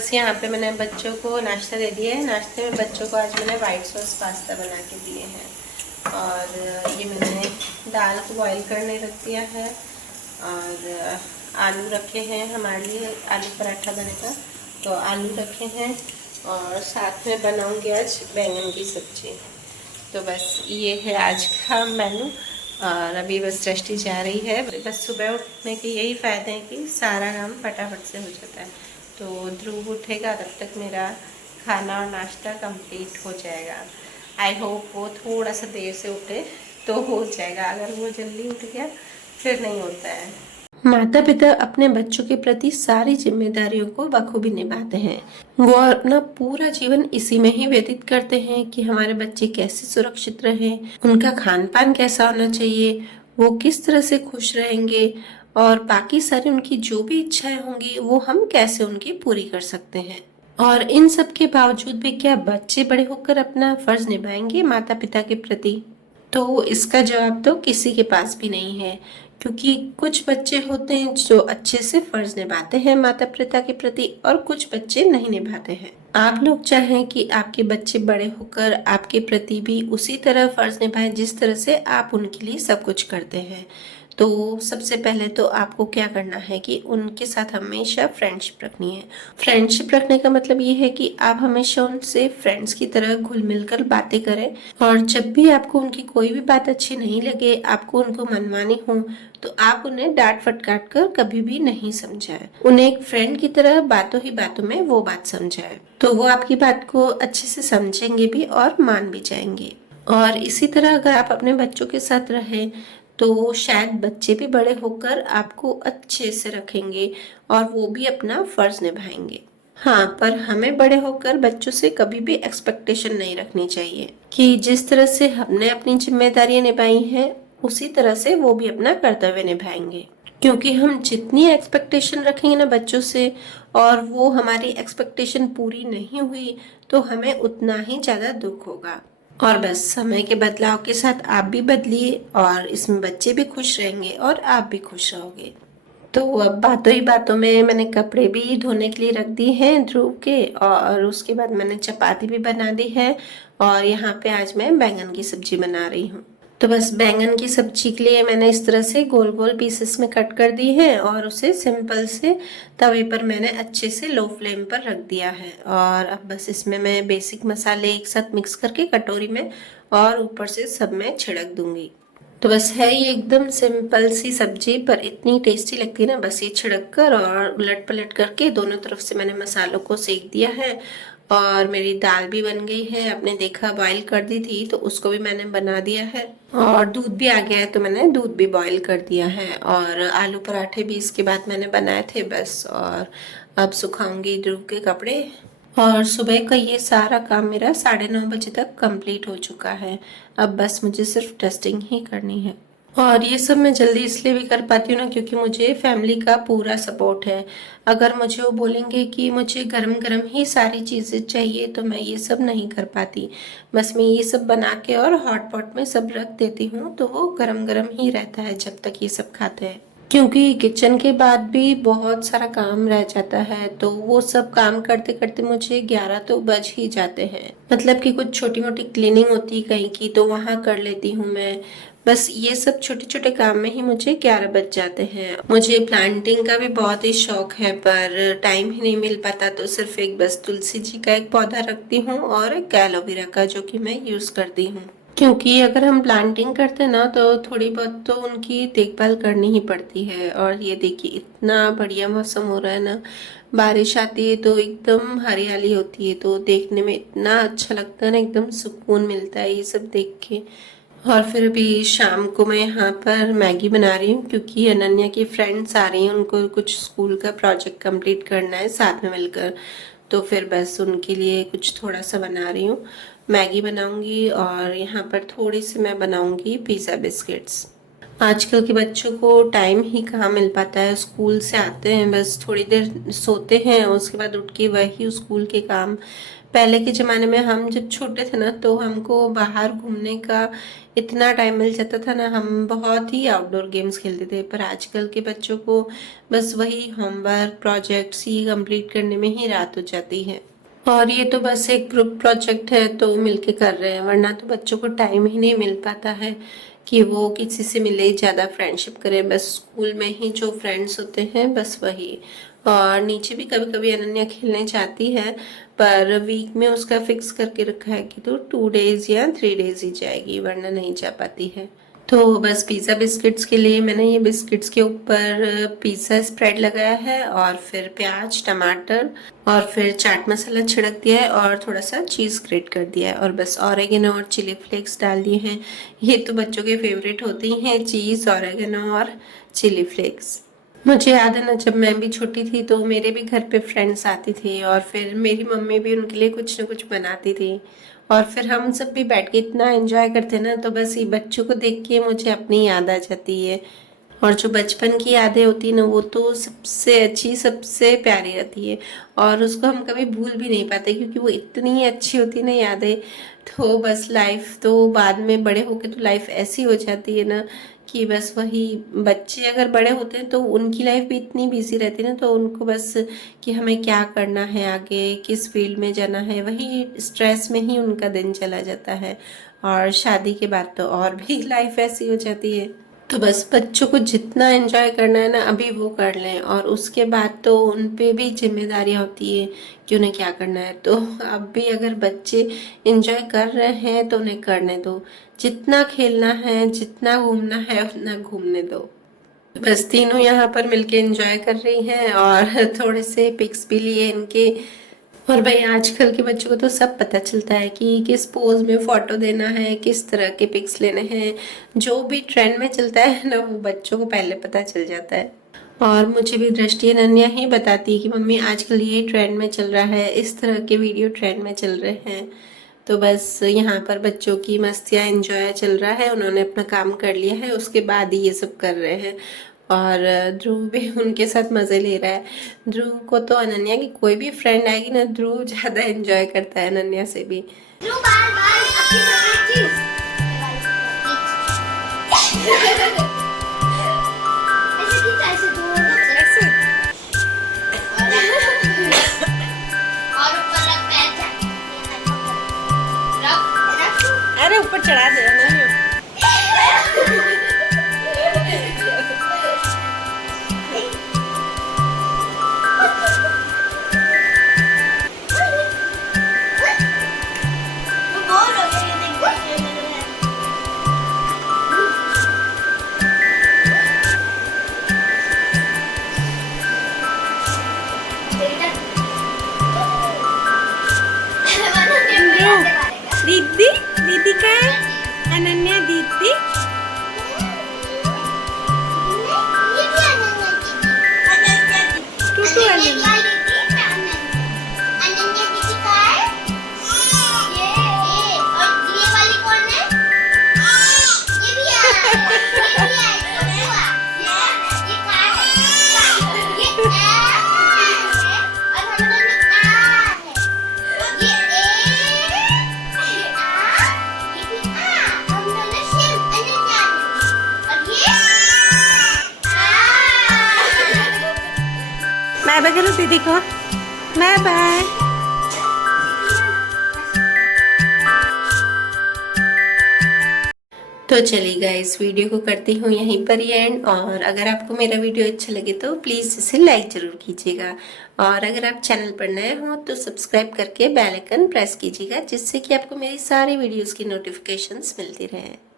बस यहाँ पे मैंने बच्चों को नाश्ता दे दिया है। नाश्ते में बच्चों को आज मैंने वाइट सॉस पास्ता बना के दिए हैं और ये मैंने दाल को बॉईल करने रख दिया है और आलू रखे हैं हमारे लिए, आलू पराठा बनेगा तो आलू रखे हैं और साथ में बनाऊंगी आज बैंगन की सब्जी। तो बस ये है आज का मेनू और अभी बस दृष्टि जा रही है। बस सुबह उठने के यही फ़ायदे हैं कि सारा काम फटाफट से हो जाता है। तो ध्रुव उठेगा तब तक मेरा खाना और नाश्ता कंप्लीट हो जाएगा। आई होप वो थोड़ा सा देर से उठे तो हो जाएगा, अगर वो जल्दी उठ गया फिर नहीं होता है। माता पिता अपने बच्चों के प्रति सारी जिम्मेदारियों को बखूबी निभाते हैं। वो अपना पूरा जीवन इसी में ही व्यतीत करते हैं कि हमारे बच्चे कैसे सुरक्षित रहें, उनका खान पान कैसा होना चाहिए, वो किस तरह से खुश रहेंगे और बाकी सारी उनकी जो भी इच्छाएं होंगी वो हम कैसे उनकी पूरी कर सकते हैं। और इन सब के बावजूद भी क्या बच्चे बड़े होकर अपना फर्ज निभाएंगे माता पिता के प्रति? तो इसका जवाब तो किसी के पास भी नहीं है, क्योंकि कुछ बच्चे होते हैं जो अच्छे से फर्ज निभाते हैं माता पिता के प्रति और कुछ बच्चे नहीं निभाते हैं। आप लोग चाहें कि आपके बच्चे बड़े होकर आपके प्रति भी उसी तरह फर्ज निभाएं जिस तरह से आप उनके लिए सब कुछ करते हैं, तो सबसे पहले तो आपको क्या करना है कि उनके साथ हमेशा फ्रेंडशिप रखनी है। फ्रेंडशिप रखने का मतलब ये है कि आप हमेशा उनसे फ्रेंड्स की तरह घुल मिलकर बातें करें और जब भी आपको उनकी कोई भी बात अच्छी नहीं लगे, आपको उनको मनवानी हो, तो आप उन्हें डांट फटकार कर कभी भी नहीं समझाएं। उन्हें एक फ्रेंड की तरह बातों ही बातों में वो बात समझाएं, तो वो आपकी बात को अच्छे से समझेंगे भी और मान भी जाएंगे। और इसी तरह अगर आप अपने बच्चों के साथ रहें तो शायद बच्चे भी बड़े होकर आपको अच्छे से रखेंगे और वो भी अपना फर्ज निभाएंगे। हाँ, पर हमें बड़े होकर बच्चों से कभी भी एक्सपेक्टेशन नहीं रखनी चाहिए कि जिस तरह से हमने अपनी जिम्मेदारियां निभाई हैं उसी तरह से वो भी अपना कर्तव्य निभाएंगे। क्योंकि हम जितनी एक्सपेक्टेशन रखेंगे ना बच्चों से और वो हमारी एक्सपेक्टेशन पूरी नहीं हुई तो हमें उतना ही ज्यादा दुख होगा। और बस समय के बदलाव के साथ आप भी बदलिए और इसमें बच्चे भी खुश रहेंगे और आप भी खुश रहोगे। तो अब बातों ही बातों में मैंने कपड़े भी धोने के लिए रख दिए हैं ध्रुव के और उसके बाद मैंने चपाती भी बना दी है और यहाँ पे आज मैं बैंगन की सब्जी बना रही हूँ। तो बस बैंगन की सब्जी के लिए मैंने इस तरह से गोल गोल पीसेस में कट कर दी है और उसे सिंपल से तवे पर मैंने अच्छे से लो फ्लेम पर रख दिया है। और अब बस इसमें मैं बेसिक मसाले एक साथ मिक्स करके कटोरी में और ऊपर से सब मैं छिड़क दूंगी। तो बस है ये एकदम सिंपल सी सब्जी पर इतनी टेस्टी लगती है ना। बस ये छिड़क कर और उलट पलट करके दोनों तरफ से मैंने मसालों को सेक दिया है और मेरी दाल भी बन गई है। आपने देखा बॉईल कर दी थी तो उसको भी मैंने बना दिया है और दूध भी आ गया है तो मैंने दूध भी बॉईल कर दिया है और आलू पराठे भी इसके बाद मैंने बनाए थे बस। और अब सुखाऊंगी ध्रुव के कपड़े और सुबह का ये सारा काम मेरा 9:30 बजे तक कंप्लीट हो चुका है। अब बस मुझे सिर्फ डस्टिंग ही करनी है और ये सब मैं जल्दी इसलिए भी कर पाती हूँ ना क्योंकि मुझे फैमिली का पूरा सपोर्ट है। अगर मुझे वो बोलेंगे कि मुझे गरम गरम ही सारी चीज़ें चाहिए तो मैं ये सब नहीं कर पाती। बस मैं ये सब बना के और हॉट पॉट में सब रख देती हूँ तो वो गरम गरम ही रहता है जब तक ये सब खाते हैं। क्योंकि किचन के बाद भी बहुत सारा काम रह जाता है तो वो सब काम करते करते मुझे 11 तो बज ही जाते हैं। मतलब कि कुछ छोटी मोटी क्लीनिंग होती है कहीं की तो वहाँ कर लेती हूँ मैं। बस ये सब छोटे छोटे काम में ही मुझे 11 बज जाते हैं। मुझे प्लांटिंग का भी बहुत ही शौक है पर टाइम ही नहीं मिल पाता तो सिर्फ एक बस तुलसी जी का एक पौधा रखती हूँ और एक एलोवेरा का जो कि मैं यूज करती हूँ। क्योंकि अगर हम प्लांटिंग करते हैं ना तो थोड़ी बहुत तो उनकी देखभाल करनी ही पड़ती है। और ये देखिए इतना बढ़िया मौसम हो रहा है ना, बारिश आती है तो एकदम हरियाली होती है तो देखने में इतना अच्छा लगता है ना, एकदम सुकून मिलता है ये सब देख के। और फिर अभी शाम को मैं यहाँ पर मैगी बना रही हूँ क्योंकि अनन्या की फ्रेंड्स आ रही हैं, उनको कुछ स्कूल का प्रोजेक्ट कंप्लीट करना है साथ में मिलकर। तो फिर बस उनके लिए कुछ थोड़ा सा बना रही हूँ, मैगी बनाऊंगी और यहाँ पर थोड़ी सी मैं बनाऊंगी पिज़्ज़ा बिस्किट्स। आजकल के बच्चों को टाइम ही कहाँ मिल पाता है, स्कूल से आते हैं बस थोड़ी देर सोते हैं उसके बाद उठ के वही स्कूल के काम पहले के ज़माने में हम जब छोटे थे ना, तो हमको बाहर घूमने का इतना टाइम मिल जाता था ना, हम बहुत ही आउटडोर गेम्स खेलते थे। पर आजकल के बच्चों को बस वही होमवर्क प्रोजेक्ट्स ही कंप्लीट करने में ही रात हो जाती है। और ये तो बस एक ग्रुप प्रोजेक्ट है तो मिलके कर रहे हैं, वरना तो बच्चों को टाइम ही नहीं मिल पाता है कि वो किसी से मिले, ज़्यादा फ्रेंडशिप करें। बस स्कूल में ही जो फ्रेंड्स होते हैं बस वही। और नीचे भी कभी कभी अनन्या खेलने जाती है, पर वीक में उसका फिक्स करके रखा है कि तो 2 डेज या 3 डेज ही जाएगी, वरना नहीं जा पाती है। तो बस पिज़्ज़ा बिस्किट्स के लिए मैंने ये बिस्किट्स के ऊपर पिज़्ज़ा स्प्रेड लगाया है, और फिर प्याज टमाटर और फिर चाट मसाला छिड़क दिया है, और थोड़ा सा चीज़ ग्रेट कर दिया है, और बस ऑरेगेनो और चिली फ्लेक्स डाल दिए हैं। ये तो बच्चों के फेवरेट होते ही हैं, चीज़, ऑरेगेनो और चिली फ्लेक्स। मुझे याद है ना, जब मैं भी छोटी थी तो मेरे भी घर पे फ्रेंड्स आती थी, और फिर मेरी मम्मी भी उनके लिए कुछ ना कुछ बनाती थी, और फिर हम सब भी बैठ के इतना एंजॉय करते ना, तो बस ये बच्चों को देख के मुझे अपनी याद आ जाती है। और जो बचपन की यादें होती है ना, वो तो सबसे अच्छी सबसे प्यारी रहती है, और उसको हम कभी भूल भी नहीं पाते, क्योंकि वो इतनी अच्छी होती है ना यादें। तो बस लाइफ तो बाद में बड़े होके तो लाइफ ऐसी हो जाती है ना कि बस वही, बच्चे अगर बड़े होते हैं तो उनकी लाइफ भी इतनी बिजी रहती है ना, तो उनको बस कि हमें क्या करना है आगे, किस फील्ड में जाना है, वही स्ट्रेस में ही उनका दिन चला जाता है। और शादी के बाद तो और भी लाइफ ऐसी हो जाती है। तो बस बच्चों को जितना एंजॉय करना है ना अभी वो कर लें, और उसके बाद तो उन पे भी जिम्मेदारियां होती है कि उन्हें क्या करना है। तो अब भी अगर बच्चे एंजॉय कर रहे हैं तो उन्हें करने दो, जितना खेलना है जितना घूमना है उतना घूमने दो। बस तीनों यहाँ पर मिलके एंजॉय कर रही हैं, और थोड़े से पिक्स भी लिए इनके। और भाई आजकल के बच्चों को तो सब पता चलता है कि किस पोज में फोटो देना है, किस तरह के पिक्स लेने हैं, जो भी ट्रेंड में चलता है ना वो बच्चों को पहले पता चल जाता है। और मुझे भी दृष्टि अनन्या ही बताती है कि मम्मी आजकल ये ट्रेंड में चल रहा है, इस तरह के वीडियो ट्रेंड में चल रहे हैं। तो बस यहाँ पर बच्चों की मस्तियाँ एंजॉय चल रहा है, उन्होंने अपना काम कर लिया है, उसके बाद ही ये सब कर रहे हैं। और ध्रुव भी उनके साथ मज़े ले रहा है। ध्रुव को तो अनन्या की कोई भी फ्रेंड आएगी ना, ध्रुव ज़्यादा एंजॉय करता है अनन्या से भी। अरे ऊपर चढ़ा दे दीदी, दीदी का अनन्या दीदी। टूटू अनन्या बाय बाय करो दीदी को, बाय बाय। तो चलिए गाइस, वीडियो को करती हूँ यहीं पर ही एंड। और अगर आपको मेरा वीडियो अच्छा लगे तो प्लीज़ इसे लाइक ज़रूर कीजिएगा, और अगर आप चैनल पर नए हो तो सब्सक्राइब करके बेल आइकन प्रेस कीजिएगा, जिससे कि आपको मेरी सारी वीडियोस की नोटिफिकेशंस मिलती रहे।